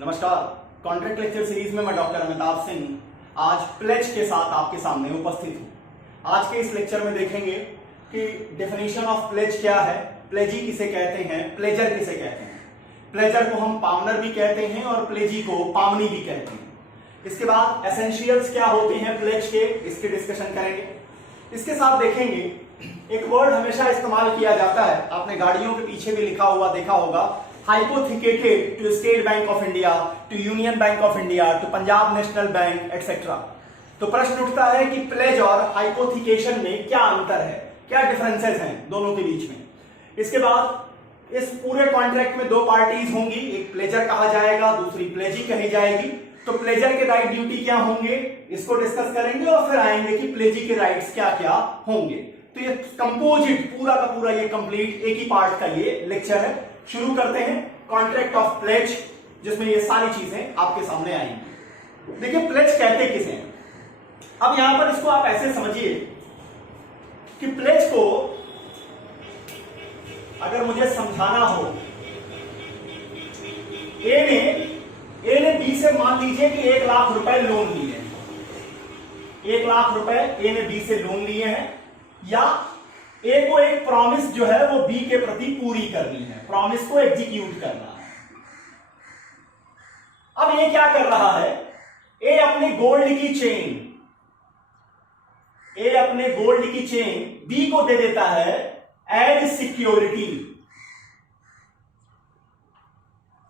नमस्कार। Contract lecture series में मैं डॉक्टर अमिताभ सिंह आज प्लेज के साथ आपके सामने उपस्थित हूं। आज के इस लेक्चर में देखेंगे कि डेफिनेशन ऑफ प्लेज क्या है, प्लेजी किसे कहते हैं, प्लेजर किसे कहते हैं। प्लेजर को हम पामनर भी कहते हैं और प्लेजी को पामनी भी कहते हैं। इसके बाद एसेंशियल्स क्या होते हैं प्लेज के, इसके डिस्कशन करेंगे। इसके साथ देखेंगे एक वर्ड हमेशा इस्तेमाल किया जाता है, आपने गाड़ियों के पीछे भी लिखा हुआ देखा होगा, hypothecated to State Bank of India, to Union Bank of India, to Punjab National Bank etcetera. तो प्रश्न उठता है कि प्लेज और हाइपोथिकेशन में क्या अंतर है, क्या डिफरेंसेस हैं दोनों के बीच में। इसके बाद इस पूरे कॉन्ट्रैक्ट में दो पार्टीज होंगी, एक प्लेजर कहा जाएगा, दूसरी प्लेजी कही जाएगी। तो प्लेजर के राइट ड्यूटी क्या होंगे इसको डिस्कस करेंगे और फिर आएंगे कि प्लेजी के राइट्स क्या क्या होंगे। तो ये कंपोजिट पूरा का पूरा ये कंप्लीट एक ही पार्ट का ये लेक्चर है। शुरू करते हैं कॉन्ट्रैक्ट ऑफ प्लेज, जिसमें ये सारी चीजें आपके सामने आएंगी। देखिए प्लेज कहते किसे हैं। अब यहां पर इसको आप ऐसे समझिए कि प्लेज को अगर मुझे समझाना हो, ए ने बी से मान लीजिए कि 1 लाख रुपए लोन लिए हैं, 1 लाख रुपए ए ने बी से लोन लिए हैं, या ए को एक प्रॉमिस जो है वो बी के प्रति पूरी करनी है, प्रॉमिस को एग्जीक्यूट करना है। अब ये क्या कर रहा है, ए अपने गोल्ड की चेन बी को दे देता है एज सिक्योरिटी।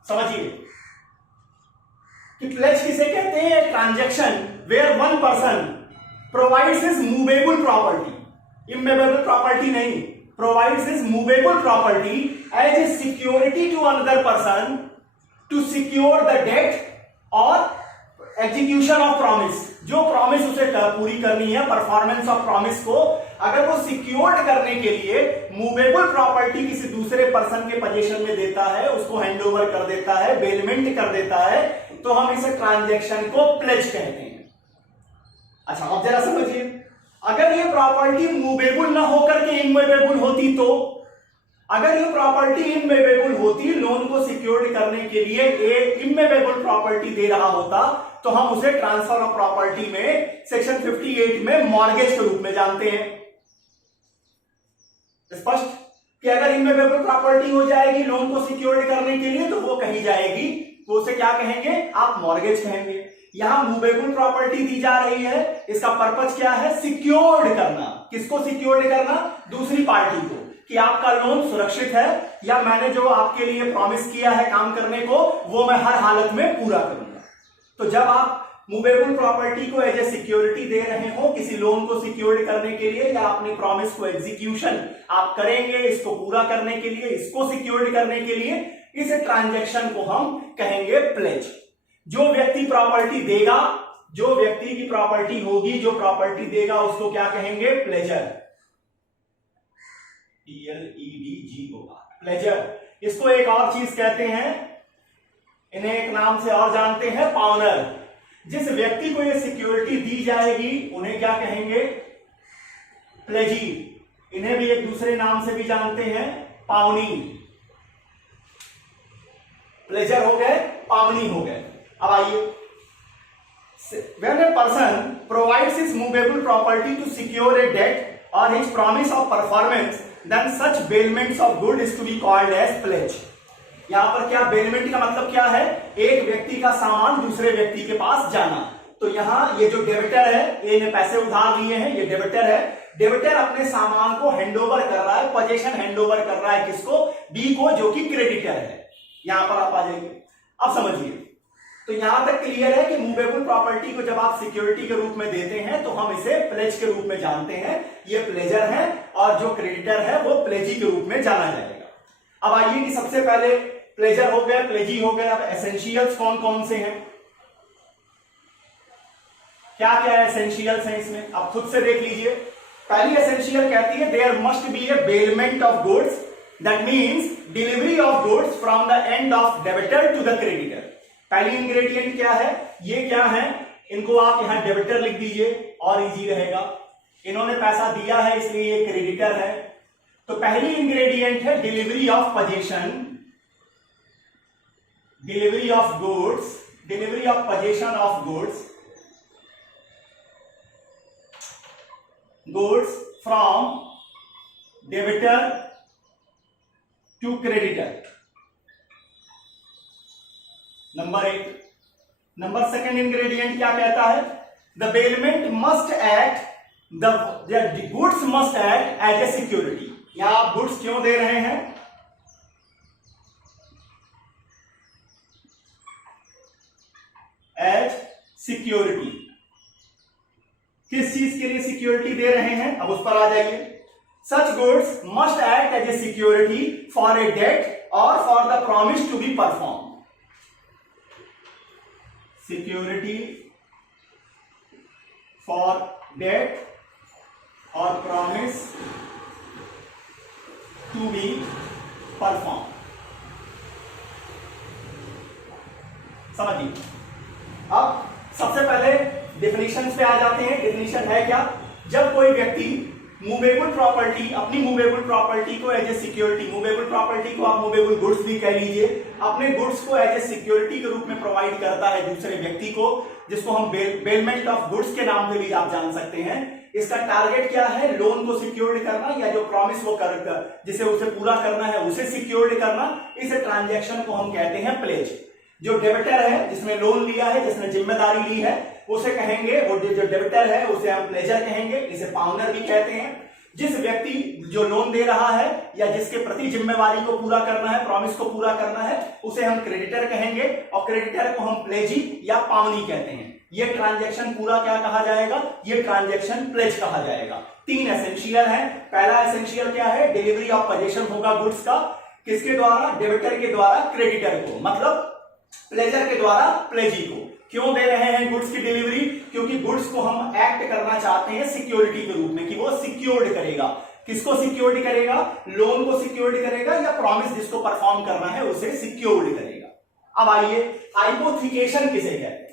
समझिए कि प्लेज किसे कहते हैं, transaction where one person provides his movable property, immovable property नहीं, provides his movable property as a security to another person to secure the debt और एग्जीक्यूशन ऑफ प्रॉमिस। जो प्रॉमिस उसे पूरी करनी है, परफॉर्मेंस ऑफ प्रॉमिस को अगर वो सिक्योर्ड करने के लिए मूवेबल प्रॉपर्टी किसी दूसरे पर्सन के पोजीशन में देता है, उसको हैंडओवर कर देता है, बेलमेंट कर देता है, तो हम इसे ट्रांजैक्शन को प्लेज कहते हैं। अच्छा अब जरा समझिए, अगर ये प्रॉपर्टी मूवेबल ना होकर के इमूवेबल होती, तो अगर ये प्रॉपर्टी इमूवेबल होती, लोन को सिक्योर्ड करने के लिए ए इमूवेबल प्रॉपर्टी दे रहा होता, तो हम उसे ट्रांसफर ऑफ प्रॉपर्टी में सेक्शन 58 में मॉर्गेज के रूप में जानते हैं। स्पष्ट कि अगर इमूवेबल प्रॉपर्टी हो जाएगी लोन को सिक्योर्ड करने के लिए, तो वो कही जाएगी, तो उसे क्या कहेंगे, आप मॉर्गेज कहेंगे। यहां मूवेबल प्रॉपर्टी दी जा रही है, इसका पर्पस क्या है, सिक्योर्ड करना। किसको सिक्योर्ड करना, दूसरी पार्टी को, कि आपका लोन सुरक्षित है या मैंने जो आपके लिए प्रॉमिस किया है काम करने को वो मैं हर हालत में पूरा करूंगा। तो जब आप मूवेबल प्रॉपर्टी को एज ए सिक्योरिटी दे रहे हो किसी लोन को सिक्योर्ड करने के लिए, या अपनी प्रॉमिस को एग्जीक्यूशन आप करेंगे इसको पूरा करने के लिए, इसको सिक्योर्ड करने के लिए, इस ट्रांजैक्शन को हम कहेंगे प्लेज। जो व्यक्ति प्रॉपर्टी देगा, जो व्यक्ति की प्रॉपर्टी होगी, जो प्रॉपर्टी देगा, उसको क्या कहेंगे, प्लेजर, PLEDG होगा, प्लेजर। इसको एक और चीज कहते हैं, इन्हें एक नाम से और जानते हैं, पाउनर। जिस व्यक्ति को ये सिक्योरिटी दी जाएगी उन्हें क्या कहेंगे, प्लेजी। इन्हें भी एक दूसरे नाम से भी जानते हैं, पावनी। प्लेजर हो गए, पावनी हो गए। अब आइए, when a person provides his movable property to secure a debt or his promise of performance, then such bailments of good is to be called as pledge। यहां पर क्या बेलमेंट का मतलब क्या है, एक व्यक्ति का सामान दूसरे व्यक्ति के पास जाना। तो यहां ये जो डेबिटर है, ए ने पैसे उधार लिए हैं, ये डेबिटर है, डेबिटर अपने सामान को हैंडओवर कर रहा है, पोजीशन हैंडओवर कर रहा है किसको, बी को, जो कि क्रेडिटर है। यहां पर आप आ जाइए, अब समझिए। तो यहां तक क्लियर है कि मूवेबल प्रॉपर्टी को जब आप सिक्योरिटी के रूप में देते हैं तो हम इसे प्लेज के रूप में जानते हैं, ये प्लेजर है, और जो क्रेडिटर है वो प्लेजी के रूप में जाना जाएगा। अब आइए कि सबसे पहले प्लेजर हो गया, प्लेजी हो गया। अब एसेंशियल्स कौन कौन से हैं, क्या क्या एसेंशियल्स हैं इसमें, अब खुद से देख लीजिए। पहली एसेंशियल कहती है there must be a bailment of goods, that means delivery of goods from the end of debtor to the creditor. पहली इंग्रेडिएंट क्या है, ये क्या है, इनको आप यहां डेबिटर लिख दीजिए और इजी रहेगा। इन्होंने पैसा दिया है इसलिए ये क्रेडिटर है। तो पहली इंग्रेडिएंट है delivery of position delivery of goods, delivery of position of goods, goods from debtor to creditor, number 1। Number second ingredient क्या कहता है? The bailment must act, the goods must act as a security. यहां आप goods क्यों दे रहे हैं? As security. किस चीज के लिए सिक्योरिटी दे रहे हैं? अब उस पर आ जाइए। Such goods must act as a security for a debt और for the promise to be perform. Security for debt और प्रॉमिस टू बी परफॉर्म। समझिए। अब सबसे पहले डेफिनेशन पे आ जाते हैं। डेफिनेशन है क्या? जब कोई व्यक्ति मूवेबल प्रॉपर्टी, अपनी मूवेबल प्रॉपर्टी को as a security, movable property को आप मूवेबल गुड्स भी कह लीजिए, अपने गुड्स को एज ए सिक्योरिटी के रूप में प्रोवाइड करता है दूसरे व्यक्ति को, जिसको हम बेलमेंट ऑफ गुड्स के नाम से भी आप जान सकते हैं। इसका टारगेट क्या है? लोन को सिक्योर्ड करना, या जो प्रॉमिस वो कर जिसे उसे पूरा करना है उसे सिक्योर्ड करना। इस ट्रांजैक्शन को हम कहते हैं प्लेज। जो डेबिटर है, जिसने लोन लिया है, जिसने जिम्मेदारी ली है, उसे कहेंगे, वो जो डेबिटर है उसे हम प्लेजर कहेंगे, इसे पाउंडर भी कहते हैं। जिस व्यक्ति जो लोन दे रहा है या जिसके प्रति जिम्मेवारी को पूरा करना है, प्रॉमिस को पूरा करना है, उसे हम क्रेडिटर कहेंगे, और क्रेडिटर को हम प्लेजी या पावनी कहते हैं। ये ट्रांजैक्शन पूरा क्या कहा जाएगा? ये ट्रांजैक्शन प्लेज कहा जाएगा। 3 एसेंशियल है। पहला एसेंशियल क्या है? डिलीवरी ऑफ पोजीशन होगा गुड्स का, किसके द्वारा? डेबिटर के द्वारा क्रेडिटर को, मतलब प्लेजर के द्वारा प्लेजी को। क्यों दे रहे हैं गुड्स की डिलीवरी? क्योंकि गुड्स को हम एक्ट करना चाहते हैं सिक्योरिटी के रूप में, कि वो सिक्योर्ड करेगा। किसको सिक्योर्ड करेगा? लोन को सिक्योर्ड करेगा, या प्रॉमिस जिसको परफॉर्म करना है उसे सिक्योर्ड करेगा। अब आइए, हाइपोथिकेशन किसे कहते हैं?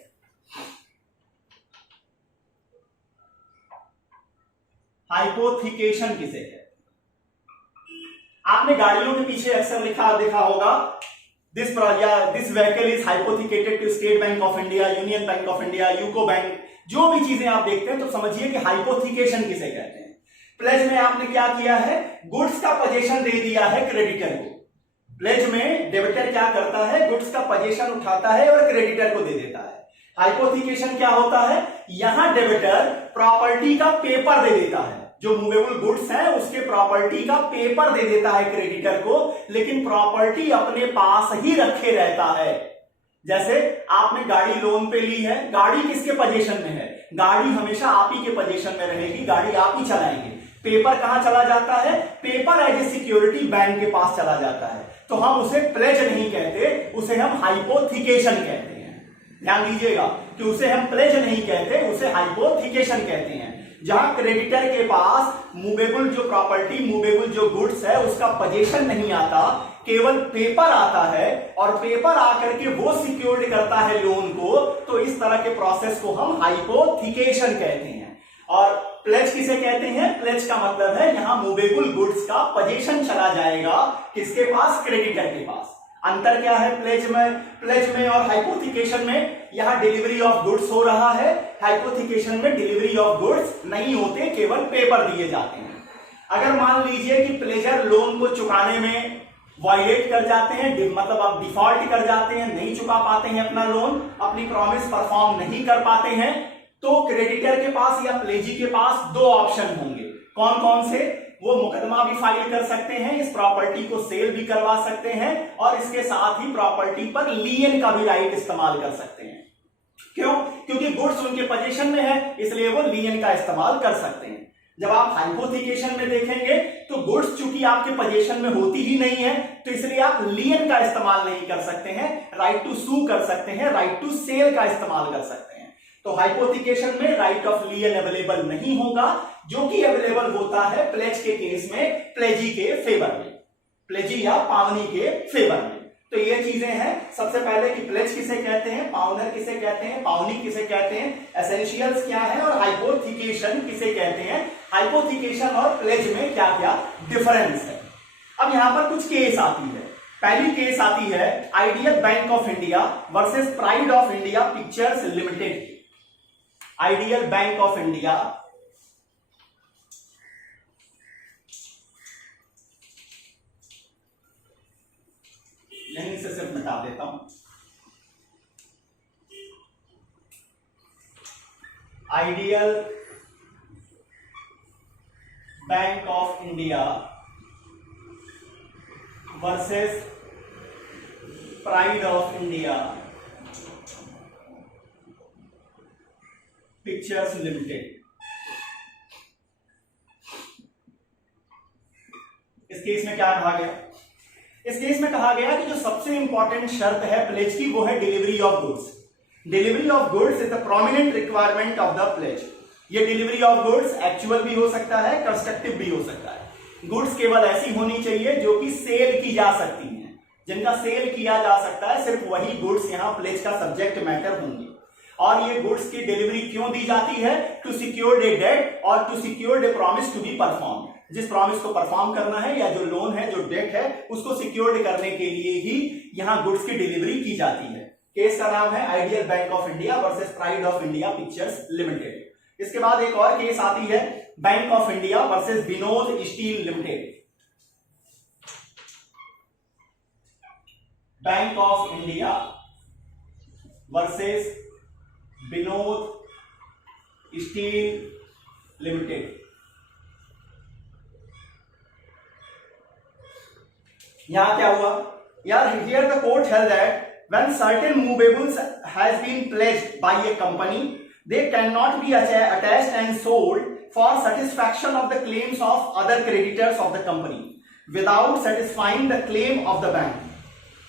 हाइपोथिकेशन किसे कहते हैं? आपने गाड़ियों के पीछे अक्सर लिखा देखा होगा, this vehicle is hypothecated to State Bank of India, Union Bank of India, UCO Bank. जो भी चीजें आप देखते हैं तो समझिए कि हाइपोथिकेशन किसे कहते हैं। प्लेज में आपने क्या किया है? गुड्स का पोजीशन दे दिया है क्रेडिटर को। प्लेज में डेबिटर क्या करता है? गुड्स का पोजीशन उठाता है और क्रेडिटर को दे देता है। हाइपोथिकेशन क्या होता है? यहां डेबिटर प्रॉपर्टी का पेपर दे देता है, जो मूवेबल गुड्स है उसके प्रॉपर्टी का पेपर दे देता है क्रेडिटर को, लेकिन प्रॉपर्टी अपने पास ही रखे रहता है। जैसे आपने गाड़ी लोन पे ली है, गाड़ी किसके पोजीशन में है? गाड़ी हमेशा आप ही के पोजीशन में रहेगी, गाड़ी आप ही चलाएंगे। पेपर कहां चला जाता है? Paper as a security bank के पास चला जाता है। तो हम उसे प्लेज नहीं कहते, उसे हम हाइपोथिकेशन कहते हैं। ध्यान दीजिएगा कि उसे हम प्लेज नहीं कहते, उसे हाइपोथिकेशन कहते हैं। जहां क्रेडिटर के पास मूवेबल जो प्रॉपर्टी, मूवेबल जो गुड्स है उसका पोजीशन नहीं आता, केवल पेपर आता है, और पेपर आकर के वो सिक्योर्ड करता है लोन को। तो इस तरह के प्रोसेस को हम हाइपोथिकेशन कहते हैं। और प्लेज किसे कहते हैं? प्लेज का मतलब है यहां मूवेबल गुड्स का पोजीशन चला जाएगा, किसके पास? क्रेडिटर के पास। अंतर क्या है प्लेज में और हाइपोथिकेशन में? यहां डिलीवरी ऑफ गुड्स हो रहा है, हाइपोथिकेशन में डिलीवरी ऑफ गुड्स नहीं होते, केवल पेपर दिए जाते हैं। अगर मान लीजिए कि प्लेजर लोन को चुकाने में वायलेट कर जाते हैं, मतलब आप डिफॉल्ट कर जाते हैं, नहीं चुका पाते हैं अपना लोन, अपनी प्रॉमिस परफॉर्म नहीं कर पाते हैं, तो क्रेडिटर के पास या प्लेजी के पास 2 ऑप्शन होंगे। कौन कौन से? वो मुकदमा भी फाइल कर सकते हैं, इस प्रॉपर्टी को सेल भी करवा सकते हैं, और इसके साथ ही प्रॉपर्टी पर लियन का भी राइट इस्तेमाल कर सकते हैं। क्यों? क्योंकि गुड्स उनके पोजीशन में है, इसलिए वो लियन का इस्तेमाल कर सकते हैं। जब आप हाइपोथिकेशन में देखेंगे तो गुड्स चूंकि आपके पोजीशन में होती ही नहीं है, तो इसलिए आप लियन का इस्तेमाल नहीं कर सकते हैं, राइट टू सू कर सकते हैं, राइट टू सेल का इस्तेमाल कर सकते हैं। तो हाइपोथिकेशन में राइट ऑफ लियन अवेलेबल नहीं होगा, जो कि अवेलेबल होता है प्लेज के केस में, प्लेजी के फेवर में, प्लेजी या पावनी के फेवर में। तो ये चीजें हैं। सबसे पहले कि प्लेज किसे कहते हैं, पाउंडर किसे कहते हैं, पावनी किसे कहते हैं, एसेंशियल्स क्या है, और हाइपोथिकेशन किसे कहते हैं, हाइपोथिकेशन और प्लेज में क्या क्या डिफरेंस है। अब यहां पर कुछ केस आती है। पहली केस आती है ideal bank of India versus pride of India pictures limited. Ideal bank of India यहीं से सिर्फ मिटा देता हूं। Ideal bank of India versus pride of India pictures limited. इस केस में क्या कहा गया? इस केस में कहा गया कि जो सबसे इंपॉर्टेंट शर्त है प्लेज की वो है delivery of goods. Delivery of goods is the prominent requirement of the pledge. ये डिलीवरी ऑफ गुड्स एक्चुअल भी हो सकता है, कंस्ट्रक्टिव भी हो सकता है। गुड्स केवल ऐसी होनी चाहिए जो कि सेल की जा सकती हैं, जिनका सेल किया जा सकता है, सिर्फ वही गुड्स यहां प्लेज का सब्जेक्ट मैटर होंगे। और ये गुड्स की डिलीवरी क्यों दी जाती है? टू सिक्योर ए डेट और to secure a promise to be perform. जिस प्रॉमिस को परफॉर्म करना है या जो लोन है, जो डेट है, उसको सिक्योर्ड करने के लिए ही यहां गुड्स की डिलीवरी की जाती है। केस का नाम है ideal bank of India versus pride of India pictures limited. इसके बाद एक और केस आती है bank of India versus Vinod steel limited. Bank of India versus Vinod steel limited. यहां क्या हुआ यार? Here the court held that when certain movables has been pledged by a company, they cannot be attached and sold for satisfaction of the claims of other creditors of the company without satisfying the claim of the bank।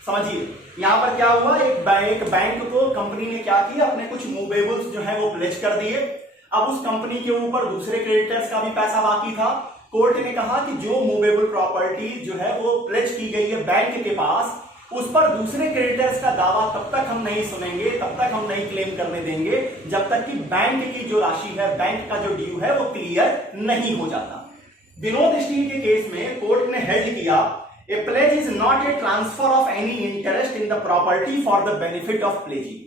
समझिए यहां पर क्या हुआ? एक bank को company ने क्या किया, अपने कुछ मूवेबल्स जो है वो प्लेज कर दिए। अब उस कंपनी के ऊपर दूसरे क्रेडिटर्स का भी पैसा बाकी था। कोर्ट ने कहा कि जो मूवेबल प्रॉपर्टी जो है वो प्लेज की गई है बैंक के पास, उस पर दूसरे क्रेडिटर्स का दावा तब तक हम नहीं सुनेंगे, तब तक हम नहीं क्लेम करने देंगे जब तक कि बैंक की जो राशि है, बैंक का जो ड्यू है वो क्लियर नहीं हो जाता। विनोद स्टील के केस में कोर्ट ने हेल्ड किया a pledge is not a transfer of any interest in the property for the benefit of pledgee.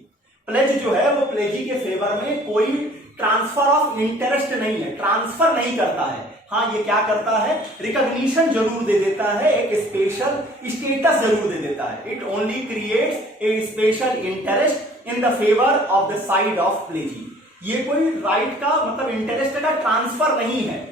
Pledge जो है वो प्लेजी के फेवर में कोई ट्रांसफर ऑफ इंटरेस्ट नहीं है, ट्रांसफर नहीं करता है। हाँ, ये क्या करता है? रिकॉग्निशन जरूर दे देता है, एक स्पेशल स्टेटस जरूर दे देता है। It only creates a special interest in the favour of the side of प्लेजी। ये कोई राइट का मतलब इंटरेस्ट का ट्रांसफर नहीं है।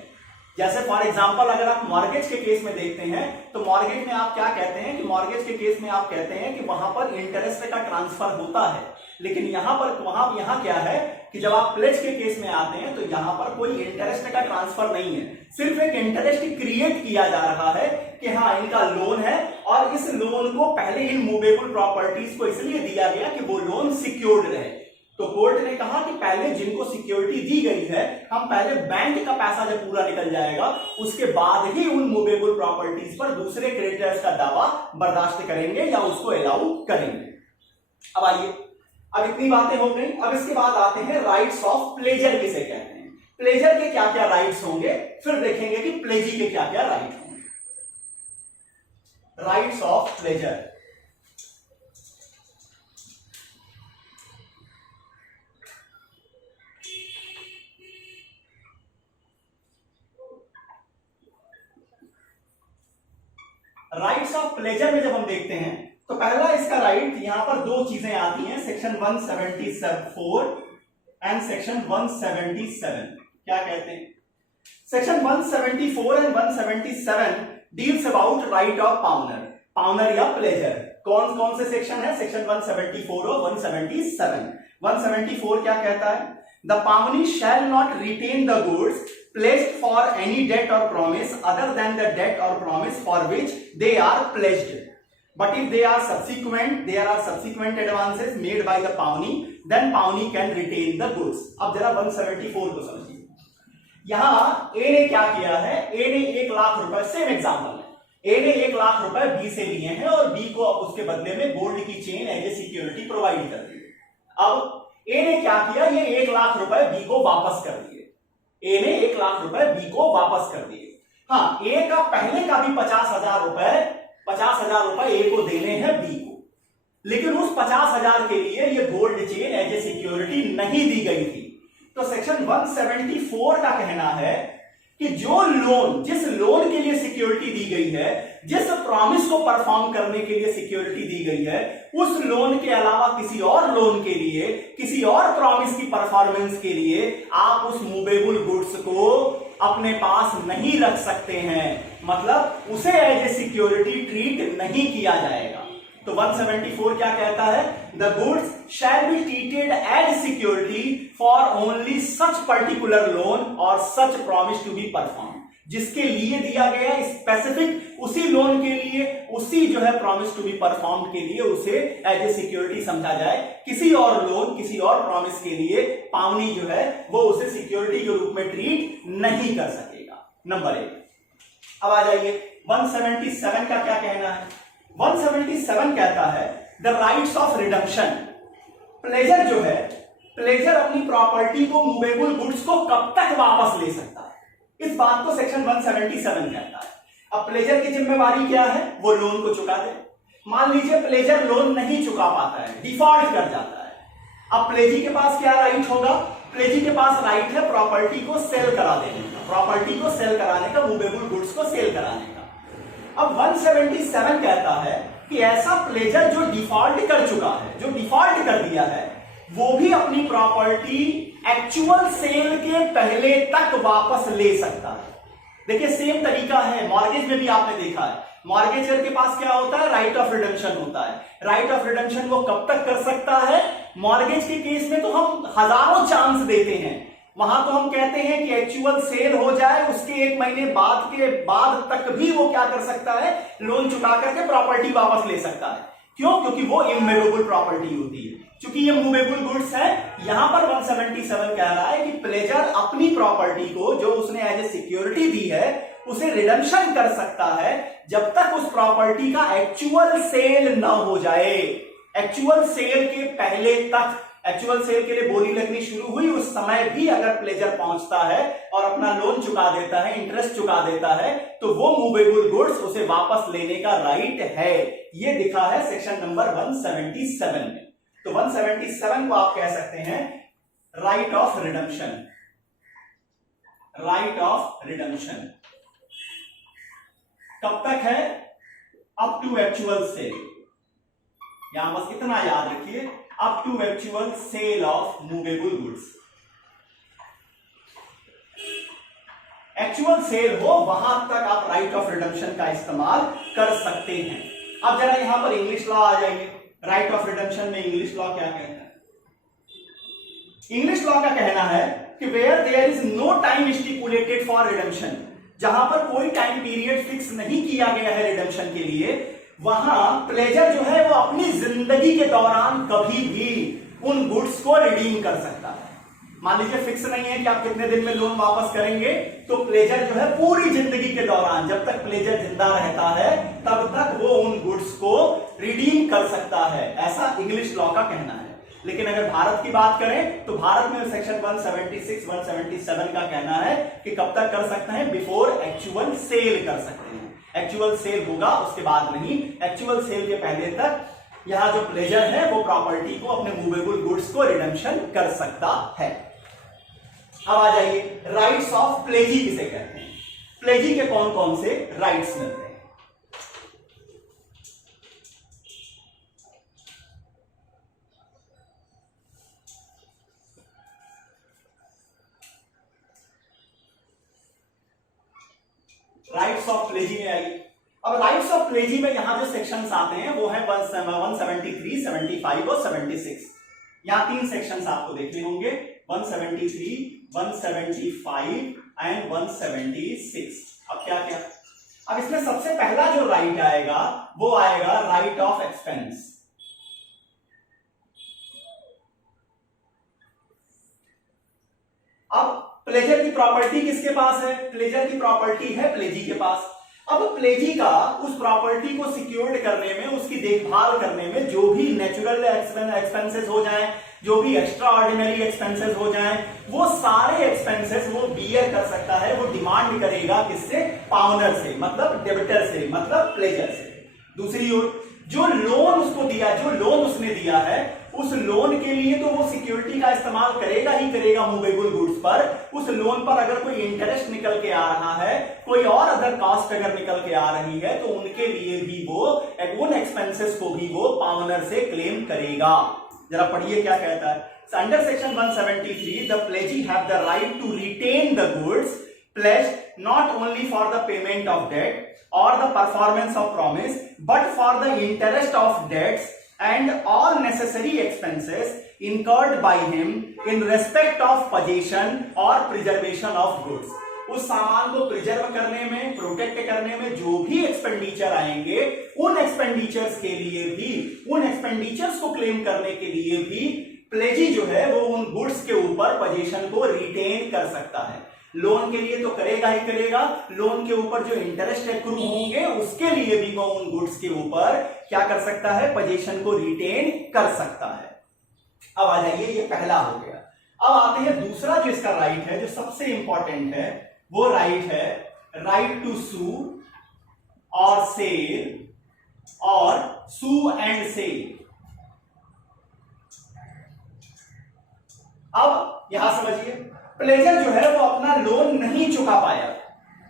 जैसे फॉर एग्जांपल अगर आप मॉर्गेज के केस में देखते हैं तो मॉर्गेज में आप क्या कहते हैं कि मॉर्गेज के केस में आप कहते हैं कि वहां पर इंटरेस्ट का ट्रांसफर होता है, लेकिन यहां क्या है कि जब आप प्लेज के केस में आते हैं तो यहां पर कोई इंटरेस्ट का ट्रांसफर नहीं है, सिर्फ एक इंटरेस्ट क्रिएट किया जा रहा है कि हाँ इनका लोन है और इस लोन को पहले इन मूवेबल प्रॉपर्टीज को इसलिए दिया गया कि वो लोन सिक्योर्ड रहे। तो कोर्ट ने कहा कि पहले जिनको सिक्योरिटी दी गई है, हम पहले बैंक का पैसा जब पूरा निकल जाएगा उसके बाद ही उन मूवेबल प्रॉपर्टीज पर दूसरे क्रेडिटर्स का दावा बर्दाश्त करेंगे या उसको अलाउ करेंगे। अब आइए, अब इतनी बातें हो गई। अब इसके बाद आते हैं राइट्स ऑफ प्लेजर किसे कहते हैं, प्लेजर के क्या क्या राइट्स होंगे, फिर देखेंगे कि प्लेजी के क्या क्या राइट होंगे। Rights of pleasure. Rights of pleasure में जब हम देखते हैं तो पहला इसका राइट यहां पर दो चीजें आती हैं, सेक्शन 174 एंड सेक्शन 177। क्या कहते हैं? Section 174 and 177 deals about right of pawnor, pawnor या प्लेजर। कौन कौन से सेक्शन है? सेक्शन 174 और 177। 174 क्या कहता है? The pawnee shall not retain the goods pledged for any debt or promise other than the debt or promise for which they are pledged, but if there are subsequent advances made by the pawnee, then pawnee can retain the goods। अब जरा 174 को समझिए। यहां ए ने क्या किया है? ए ने 1 लाख रुपए, सेम एग्जांपल है, ए ने 1 लाख रुपए बी से लिए हैं और बी को उसके बदले में गोल्ड की chain as a security provide कर दी। अब ए ने क्या किया? ये 1 लाख रुपए बी को वापस कर दिए। ए ने 1 लाख रुपए बी को वापस कर दिए। हाँ, ए का पहले का भी 50,000 रुपए 50,000 रुपए ए को देने हैं बी को, लेकिन उस 50,000 के लिए ये gold chain as a security नहीं दी गई थी। तो सेक्शन 174 का कहना है कि जो लोन, जिस लोन के लिए सिक्योरिटी दी गई है, जिस प्रॉमिस को परफॉर्म करने के लिए सिक्योरिटी दी गई है, उस लोन के अलावा किसी और लोन के लिए, किसी और प्रॉमिस की परफॉर्मेंस के लिए आप उस मूवेबल गुड्स को अपने पास नहीं रख सकते हैं, मतलब उसे एज ए सिक्योरिटी ट्रीट नहीं किया जाएगा। तो 174 क्या कहता है? The goods shall be treated as security for only such particular loan और such promise to be perform, जिसके लिए दिया गया स्पेसिफिक उसी लोन के लिए, उसी जो है प्रॉमिस टू बी परफॉर्म के लिए उसे एज ए सिक्योरिटी समझा जाए। किसी और लोन, किसी और प्रॉमिस के लिए पावनी जो है वो उसे सिक्योरिटी के रूप में ट्रीट नहीं कर सकेगा। नंबर 1। अब आ जाइए 177 का क्या कहना है? 177 कहता है the rights of redemption. Pleasure जो है, प्लेजर अपनी प्रॉपर्टी को, मूवेबल गुड्स को कब तक वापस ले सकता है, इस बात को सेक्शन 177 कहता है। अब प्लेजर की जिम्मेवारी क्या है? वो लोन को चुका दे। मान लीजिए प्लेजर लोन नहीं चुका पाता है, डिफॉल्ट कर जाता है। अब प्लेजी के पास क्या राइट होगा? प्लेजी के पास राइट है प्रॉपर्टी को सेल करा देने का, प्रॉपर्टी को सेल कराने का, मूवेबल गुड्स को सेल कराने का। अब 177 कहता है कि ऐसा प्लेजर जो डिफॉल्ट कर चुका है, जो डिफॉल्ट कर दिया है, वो भी अपनी प्रॉपर्टी एक्चुअल सेल के पहले तक वापस ले सकता है। देखिए सेम तरीका है, मॉर्गेज में भी आपने देखा है, मॉर्गेजर के पास क्या होता है? राइट ऑफ रिडम्पशन होता है। राइट ऑफ रिडम्पशन वो कब तक कर सकता है? मॉर्गेज के केस में तो हम हजारों चांस देते हैं, वहां तो हम कहते हैं कि एक्चुअल सेल हो जाए, उसके 1 महीने बाद के बाद तक भी वो क्या कर सकता है? लोन चुका करके प्रॉपर्टी वापस ले सकता है। क्यों? क्योंकि वो इमूवेबल प्रॉपर्टी होती है। चूंकि ये मूवेबल गुड्स है, यहां पर 177 कह रहा है कि प्लेजर अपनी प्रॉपर्टी को जो उसने एज ए सिक्योरिटी दी है उसे रिडम्पशन कर सकता है जब तक उस प्रॉपर्टी का एक्चुअल सेल ना हो जाए। एक्चुअल सेल के पहले तक, एक्चुअल सेल के लिए बोली लगनी शुरू हुई उस समय भी अगर प्लेजर पहुंचता है और अपना लोन चुका देता है, इंटरेस्ट चुका देता है, तो वो मूवेबल गुड्स उसे वापस लेने का राइट है। ये दिखा है सेक्शन नंबर 177 में। तो 177 को आप कह सकते हैं right of redemption. Right of redemption कब तक है? Up to actual sale. यहां बस इतना याद रखिए, up to actual sale of movable goods. Actual sale हो वहां तक आप राइट ऑफ रिडम्पशन का इस्तेमाल कर सकते हैं। अब जरा यहां पर इंग्लिश लॉ आ जाइए। राइट ऑफ रिडम्पशन में इंग्लिश लॉ क्या कहता है? इंग्लिश लॉ का कहना है कि where there is no time stipulated for redemption, जहां पर कोई टाइम पीरियड फिक्स नहीं किया गया है रिडम्पशन के लिए, वहां प्लेजर जो है वो अपनी जिंदगी के दौरान कभी भी उन गुड्स को रिडीम कर सकता है। मान लीजिए फिक्स नहीं है कि आप कितने दिन में लोन वापस करेंगे, तो प्लेजर जो है पूरी जिंदगी के दौरान, जब तक प्लेजर जिंदा रहता है तब तक वो उन गुड्स को रिडीम कर सकता है, ऐसा इंग्लिश लॉ का कहना है। लेकिन अगर भारत की बात करें तो भारत में सेक्शन 176, 177 का कहना है कि कब तक कर सकते हैं? बिफोर एक्चुअल सेल कर सकते हैं। एक्चुअल सेल होगा उसके बाद नहीं, एक्चुअल सेल के पहले तक यहां जो प्लेजर है वो प्रॉपर्टी को, अपने मूवेबल गुड्स को रिडम्पशन कर सकता है। अब आ जाइए राइट्स ऑफ प्लेजी किसे कहते हैं? प्लेजी के कौन कौन से राइट्स मिलते हैं? राइट्स ऑफ प्लेजी में आइए। अब राइट्स ऑफ प्लेजी में यहां जो सेक्शंस आते हैं वो है 173, 75 और 76। यहां 3 सेक्शंस आपको देखने होंगे, 173, 175 एंड 176। अब क्या क्या? अब इसमें सबसे पहला जो राइट आएगा वो आएगा राइट ऑफ एक्सपेंस। अब प्लेजर की प्रॉपर्टी किसके पास है? प्लेजर की प्रॉपर्टी है प्लेजी के पास। अब प्लेजी का उस प्रॉपर्टी को सिक्योर्ड करने में, उसकी देखभाल करने में जो भी नेचुरल एक्सपेंसेस हो जाएं, जो भी एक्स्ट्रा ऑर्डिनरी एक्सपेंसेस हो जाएं, वो सारे एक्सपेंसेस वो बियर कर सकता है। वो डिमांड करेगा किससे? पाउनर से, मतलब डेबिटर से, मतलब प्लेजर से। दूसरी ओर जो लोन उसको दिया, जो लोन उसने दिया है, उस लोन के लिए तो वो सिक्योरिटी का इस्तेमाल करेगा ही करेगा मूवेबल गुड्स पर। उस लोन पर अगर कोई इंटरेस्ट निकल के आ रहा है, कोई और अदर कॉस्ट अगर निकल के आ रही है, तो उनके लिए भी वो उन एक्सपेंसेस को भी वो पावनर से क्लेम करेगा। जरा पढ़िए क्या कहता है। Under section 173 the pledgee have the right to retain the goods pledged not only for the payment of debt or the performance of promise but for the interest of debts and all necessary expenses incurred by him in respect of possession or preservation of goods। उस सामान को preserve करने में, protect करने में जो भी expenditure आएंगे, उन एक्सपेंडिचर्स के लिए भी, उन एक्सपेंडिचर्स को क्लेम करने के लिए भी प्लेजी जो है वो उन गुड्स के ऊपर पोजीशन को रिटेन कर सकता है। लोन के लिए तो करेगा ही करेगा, लोन के ऊपर जो इंटरेस्ट एक्रू होंगे उसके लिए भी वो उन गुड्स के ऊपर क्या कर सकता है, पोजीशन को रिटेन कर सकता है। अब आ जाइए, ये पहला हो गया। अब आते हैं दूसरा जो इसका राइट है, जो सबसे इंपॉर्टेंट है, वो राइट है राइट टू सू और सेल और सू एंड सेल। अब यहां समझिए, प्लेजर जो है वो अपना लोन नहीं चुका पाया,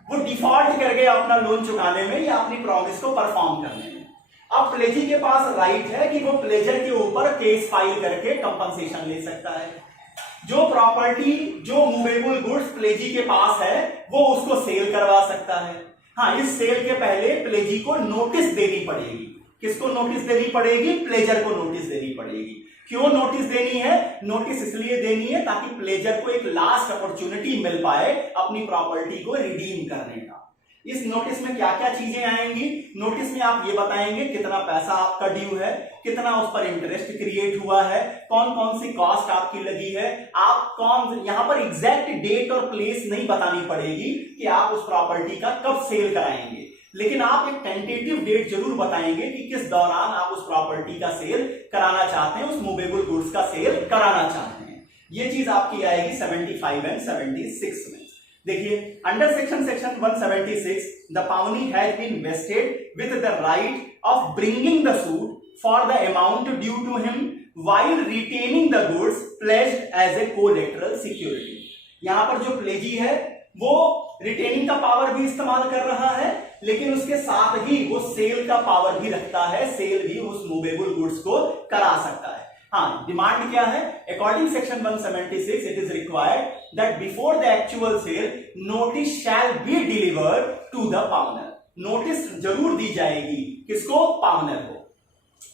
वो डिफॉल्ट कर गया अपना लोन चुकाने में या अपनी प्रॉमिस को परफॉर्म करने में। अब प्लेजी के पास राइट है कि वो प्लेजर के ऊपर केस फाइल करके कंपनसेशन ले सकता है। जो प्रॉपर्टी, जो मूवेबल गुड्स प्लेजी के पास है, वो उसको सेल करवा सकता है। हाँ, इस सेल के पहले प्लेजी को नोटिस देनी पड़ेगी। किसको नोटिस देनी पड़ेगी? प्लेजर को नोटिस देनी पड़ेगी। क्यों नोटिस देनी है? नोटिस इसलिए देनी है ताकि प्लेजर को एक लास्ट अपॉर्चुनिटी मिल पाए अपनी प्रॉपर्टी को रिडीम करने का। इस नोटिस में क्या क्या चीजें आएंगी? नोटिस में आप ये बताएंगे कितना पैसा आपका ड्यू है, कितना उस पर इंटरेस्ट क्रिएट हुआ है, कौन कौन सी कॉस्ट आपकी लगी है। आप कौन, यहां पर एग्जैक्ट डेट और प्लेस नहीं बतानी पड़ेगी कि आप उस प्रॉपर्टी का कब सेल कराएंगे, लेकिन आप एक टेंटेटिव डेट जरूर बताएंगे कि किस दौरान आप उस प्रॉपर्टी का सेल कराना चाहते हैं, उस मूवेबल गुड्स का सेल कराना चाहते हैं। ये चीज आपकी आएगी 75 एंड 76 में। देखिए, under section 176 the pawnee has been vested with the right of bringing the suit for the amount due to him while retaining the goods pledged as a collateral security. यहां पर जो प्लेजी है वो रिटेनिंग का power भी इस्तेमाल कर रहा है, लेकिन उसके साथ ही वो सेल का पावर भी रखता है। सेल भी उस मूवेबल गुड्स को करा सकता है। हाँ, डिमांड क्या है? According section 176 it is required that before the actual sale notice shall be delivered to the pawnor. Notice जरूर दी जाएगी, किसको? पावनर को।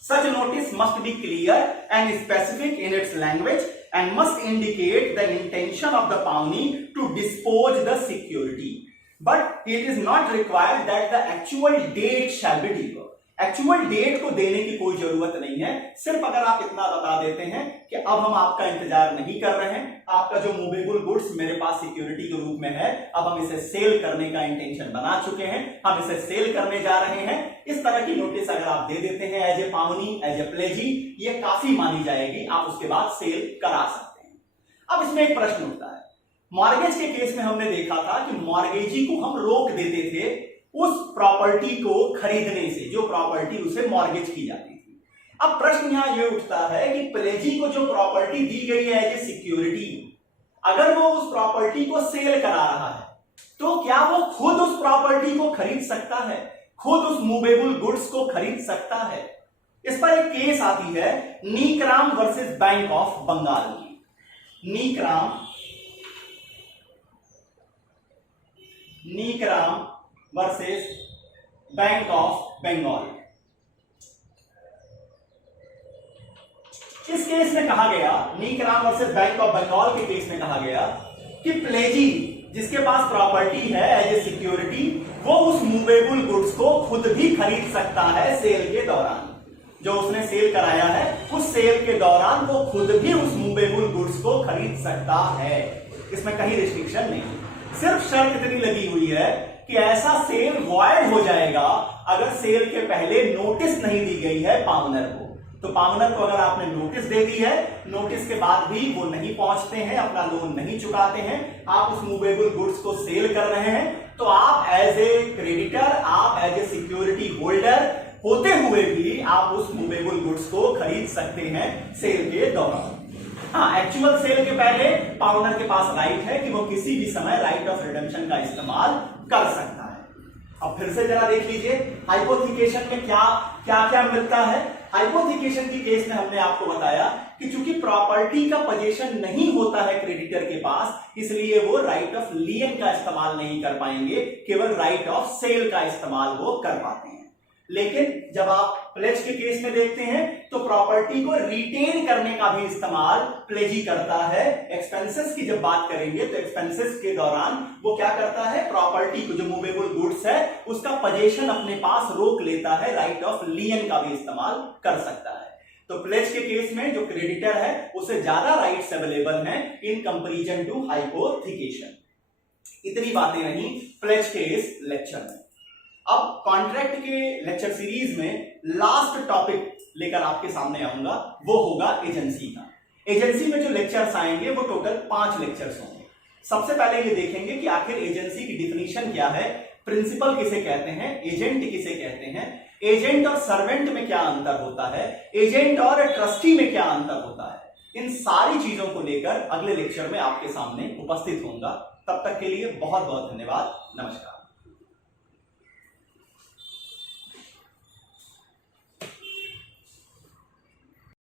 Such notice must be clear and specific in its language and must indicate the intention of the pawnee to dispose the security. But it is not required that the actual date shall be delivered. Actual date को देने की कोई जरूरत नहीं है। सिर्फ अगर आप इतना बता देते हैं कि अब हम आपका इंतजार नहीं कर रहे हैं, आपका जो मूवेबल गुड्स मेरे पास सिक्योरिटी के रूप में है, अब हम इसे सेल करने का इंटेंशन बना चुके हैं, हम इसे सेल करने जा रहे हैं, इस तरह की नोटिस अगर आप दे देते हैं एज ए पावनी, एज ए प्लेजी, ये काफी मानी जाएगी। आप उसके बाद सेल करा सकते हैं। अब इसमें एक प्रश्न उठता है, मॉर्गेज के केस में हमने देखा था कि मॉर्गेजी को हम रोक देते थे उस प्रॉपर्टी को खरीदने से, जो प्रॉपर्टी उसे मॉर्गेज की जाती थी। अब प्रश्न यहां यह उठता है कि प्लेजी को जो प्रॉपर्टी दी गई है एज ए सिक्योरिटी, अगर वो उस प्रॉपर्टी को सेल करा रहा है, तो क्या वो खुद उस प्रॉपर्टी को खरीद सकता है, खुद उस मूवेबल गुड्स को खरीद सकता है? इस पर एक केस आती है नीकराम वर्सेस बैंक ऑफ बंगाल की। नीकराम वर्सेस बैंक ऑफ बंगाल। इस केस में कहा गया, नीकराम वर्सेस बैंक ऑफ बंगाल के केस में कहा गया कि प्लेजी जिसके पास प्रॉपर्टी है एज ए सिक्योरिटी, वो उस मूवेबल गुड्स को खुद भी खरीद सकता है सेल के दौरान। जो उसने सेल कराया है, उस सेल के दौरान वो खुद भी उस मूवेबल गुड्स को खरीद सकता है। इसमें कहीं रिस्ट्रिक्शन नहीं, सिर्फ शर्त इतनी लगी हुई है कि ऐसा सेल वॉइड हो जाएगा अगर सेल के पहले नोटिस नहीं दी गई है पावनर को। तो पावनर को अगर आपने नोटिस दे दी है, नोटिस के बाद भी वो नहीं पहुंचते हैं, अपना लोन नहीं चुकाते हैं, आप उस मूवेबल गुड्स को सेल कर रहे हैं, तो आप एज ए क्रेडिटर, आप एज ए सिक्योरिटी होल्डर होते हुए भी आप उस मूवेबल गुड्स को खरीद सकते हैं सेल के दौरान। हाँ, एक्चुअल सेल के पहले पाउंडर के पास राइट है कि वो किसी भी समय राइट ऑफ रिडेम्पशन का इस्तेमाल कर सकता है। अब फिर से जरा देख लीजिए हाइपोथिकेशन में क्या क्या क्या मिलता है। हाइपोथिकेशन की केस में हमने आपको बताया कि चूंकि प्रॉपर्टी का पोजीशन नहीं होता है क्रेडिटर के पास, इसलिए वो राइट ऑफ लियन का इस्तेमाल नहीं कर पाएंगे, केवल राइट ऑफ सेल का इस्तेमाल वो कर पाते हैं। लेकिन जब आप प्लेज के केस में देखते हैं तो प्रॉपर्टी को रिटेन करने का भी इस्तेमाल प्लेजी करता है। एक्सपेंसेस की जब बात करेंगे तो एक्सपेंसेस के दौरान वो क्या करता है, प्रॉपर्टी को जो मूवेबल गुड्स है उसका पोजीशन अपने पास रोक लेता है, राइट ऑफ लियन का भी इस्तेमाल कर सकता है। तो प्लेज के केस में जो क्रेडिटर है उसे ज्यादा राइट्स अवेलेबल हैं इन कंपैरिजन टू हाइपोथिकेशन। इतनी बातें रही प्लेज के इस लेक्चर में। अब कॉन्ट्रैक्ट के लेक्चर सीरीज में लास्ट टॉपिक लेकर आपके सामने आऊंगा, वो होगा एजेंसी का। एजेंसी में जो लेक्चर्स आएंगे वो टोटल 5 लेक्चर्स होंगे। सबसे पहले ये देखेंगे कि आखिर एजेंसी की डिफिनीशन क्या है, प्रिंसिपल किसे कहते हैं, एजेंट किसे कहते हैं, एजेंट और सर्वेंट में क्या अंतर होता है, एजेंट और ट्रस्टी में क्या अंतर होता है। इन सारी चीजों को लेकर अगले लेक्चर में आपके सामने उपस्थित होऊंगा। तब तक के लिए बहुत बहुत धन्यवाद। नमस्कार।